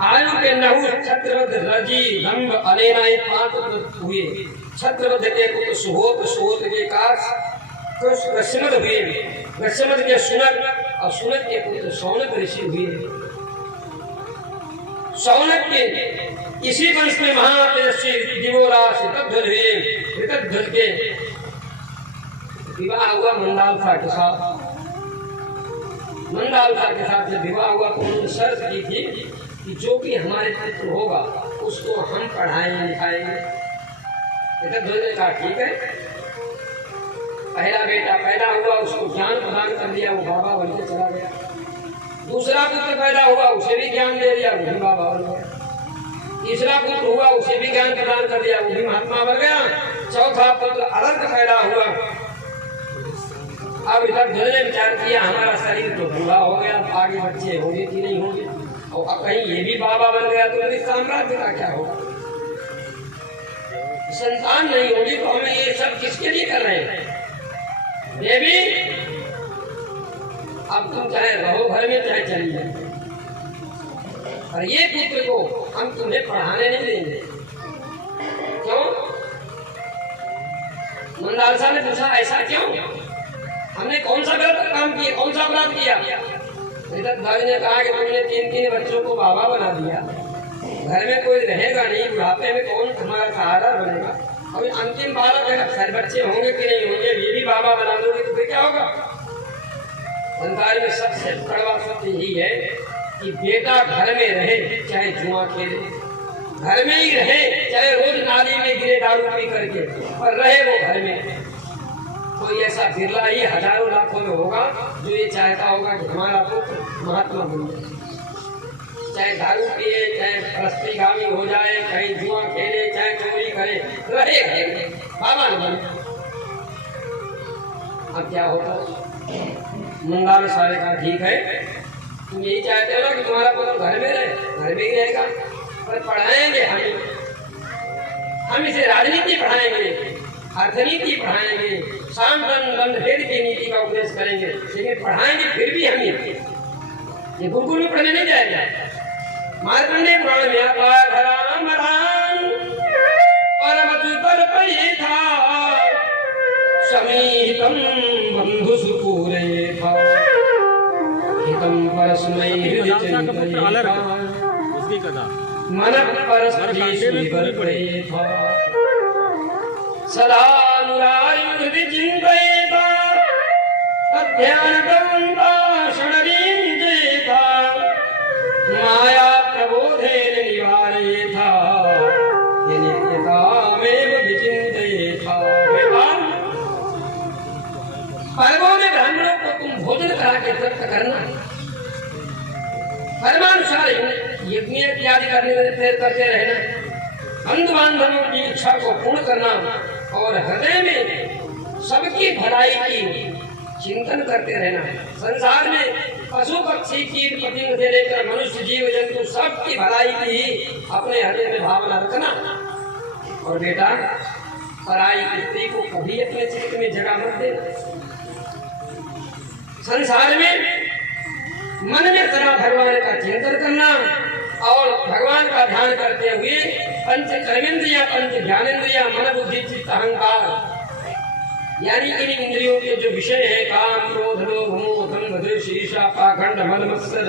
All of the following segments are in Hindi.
आयु के नहु छत्रवध रजी रंग अनेनाई पांच हुए। छत्रवध के पुत्र सुहोत, सुहोत के काश रश्मद हुए, रश्मद के सुनक और सुनक के पुत्र सौनक ऋषि हुए। सौनक के इसी वंश में महातेजस्वी दिवोरास ऋतध्वज हुए। ऋतध्वज के विवाह हुआ मंदालसा के साथ। मंदालसा के साथ जब विवाह हुआ तो उन्होंने शर्त की थी कि जो भी हमारे पुत्र होगा उसको हम पढ़ाएंगे लिखाएंगे। ऋतध्वज ने कहा ठीक है। पहला बेटा पैदा हुआ, उसको ज्ञान प्रदान कर दिया, वो बाबा बन के चला गया। दूसरा पुत्र पैदा हुआ, उसे भी ज्ञान दे दिया, वो भी बाबा बन गया। तीसरा पुत्र हुआ, उसे भी ज्ञान प्रदान कर दिया, वो भी महात्मा बन गया। चौथा पुत्र अलग पैदा हुआ। अब इधर ने विचार किया हमारा शरीर तो बूढ़ा हो गया, आगे बच्चे होंगे कि नहीं होंगे, और अब कहीं ये भी बाबा बन गया तो मेरे साम्राज्य का क्या होगा? संतान नहीं होगी तो हमें ये सब किसके लिए कर रहे हैं? देवी अब तुम चाहे रहो घर में चाहे चली जाए, और ये पुत्र को हम तुम्हें पढ़ाने नहीं देंगे। क्यों? मंदालसा ने पूछा ऐसा क्यों? हमने कौन सा गलत काम किया, कौन सा अपराध किया? ऋतध्वज ने कहा कि तुमने 3-3 बच्चों को बाबा बना दिया, घर में कोई रहेगा नहीं, बुढ़ापे में कौन तुम्हारा सहारा बनेगा? अभी अंतिम बालक है, खैर बच्चे होंगे कि नहीं होंगे, ये भी बाबा बना दोगे तो फिर क्या होगा? संसार में सबसे कड़वा सत्य यही है कि बेटा घर में रहे चाहे जुआ खेले, घर में ही रहे चाहे रोज नाली में गिरे दारू पी करके, पर रहे वो घर में। कोई ऐसा बिरला ही हजारों लाखों में होगा जो ये चाहता होगा कि हमारा पुत्र महात्मा बन जाए, चाहे दारू पिए, चाहे प्रस्तिगामी हो जाए, चाहे जुआ खेले, चाहे चोरी करे, रहे घर में, बाबा न बने। अब क्या होता? मंदाल सारे का ठीक है, तुम यही चाहते हो ना कि तुम्हारा पुत्र घर में रहे, घर में ही रहेगा, पर पढ़ाएंगे हम इसे राजनीति पढ़ाएंगे, अर्थनीति पढ़ाएंगे, सामदंड भेद की नीति का उपदेश करेंगे, लेकिन पढ़ाएंगे फिर भी हम ये गुरुकुल में पढ़ने नहीं जाएगा। मार्कंडेय पुराण में आता है राम राम परम पर था समीहितं बंधु सुपूरे था हितं परस्मै हृदि चिंतये मन परस्मै स्वीकृतये था सदा अनुरायुधि चिंतयेता तद्ध्यानकर्ता षडरिञ्जयेता माया प्रबोधेन निवारयेता नित्यतामेव विचिन्तयेता। पर्वों में ब्राह्मणों को तुम भोजन करा के तृप्त करना, कर्मानुसार यज्ञ इत्यादि करते रहना, बंधु बांधवों की इच्छा को पूर्ण करना और हृदय में सबकी भलाई की चिंतन करते रहना। संसार में पशु पक्षी कीट पतंग से लेकर मनुष्य जीव जंतु सबकी भलाई की अपने हृदय में भावना रखना। और बेटा पराई स्त्री को कभी अपने चित्त में जगह मत देना। संसार में मन में सदा भगवान का चिंतन करना और भगवान का ध्यान करते हुए पंच कर्मेंद्रिया, पंच ज्ञानेंद्रिया, मन बुद्धि चित्त अहंकार यानी इन इंद्रियों के जो विषय है काम क्रोध लोभ मोह दंभ द्वेष ईर्ष्या पाखंड मद मत्सर,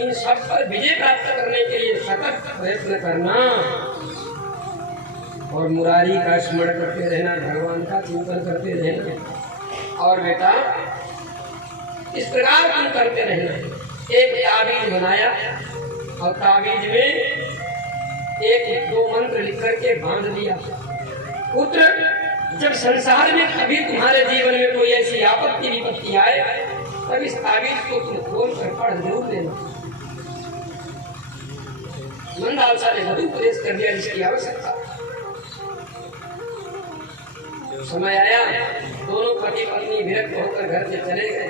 इन सब पर विजय प्राप्त करने के लिए सतत प्रयत्न करना और मुरारी का स्मरण करते रहना, भगवान का चिंतन करते रहना। और बेटा इस प्रकार तुम करते रहना। एक ताबीज बनाया और ताबीज में 1-2 मंत्र लिख करके बांध दिया। पुत्र जब संसार में कभी तुम्हारे जीवन में कोई ऐसी आपत्ति विपत्ति आए तब इस ताबीज को तुम खोल कर पढ़ जरूर लेना। मंदालसा ने मधु उपदेश कर दिया जिसकी आवश्यकता। समय आया, दोनों पति पत्नी विरक्त होकर घर से चले गए।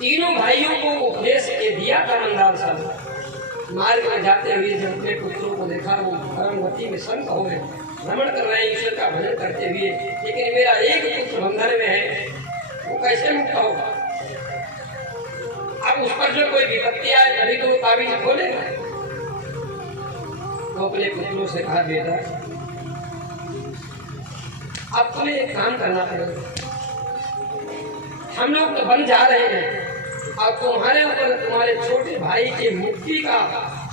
तीनों भाइयों को उपदेश के दिया था मंदालसा। मार्ग में जाते हुए जब अपने पुत्रों को देखा वो परमगति में संत हो गए, भ्रमण कर रहे हैं ईश्वर का भजन करते हुए, लेकिन मेरा एक पुत्र बंधन में है, वो कैसे मुक्त होगा? अब उस पर जो कोई विपत्ति आए तभी तो वो ताबीज खोलेगा। तो अपने पुत्रों से कहा, बेटा अब तुम्हें एक काम करना पड़ेगा, हम लोग तो बन जा रहे हैं, अब तुम्हारे ऊपर तुम्हारे छोटे भाई की मुक्ति का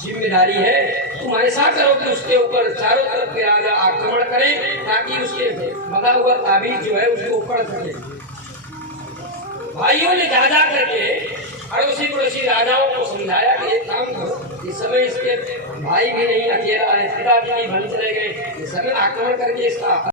जिम्मेदारी है। तुम ऐसा करो कि उसके ऊपर चारों तरफ के राजा आक्रमण करें, ताकि उसके बता हुआ ताबीज जो है उसके ऊपर सके। भाइयों ने जा जा करके अड़ोसी पड़ोसी राजाओं को समझाया कि एक काम करो, इस समय इसके भाई भी नहीं, अकेला है, पिता भी नहीं, बन चले गए, इस समय आक्रमण करके इसका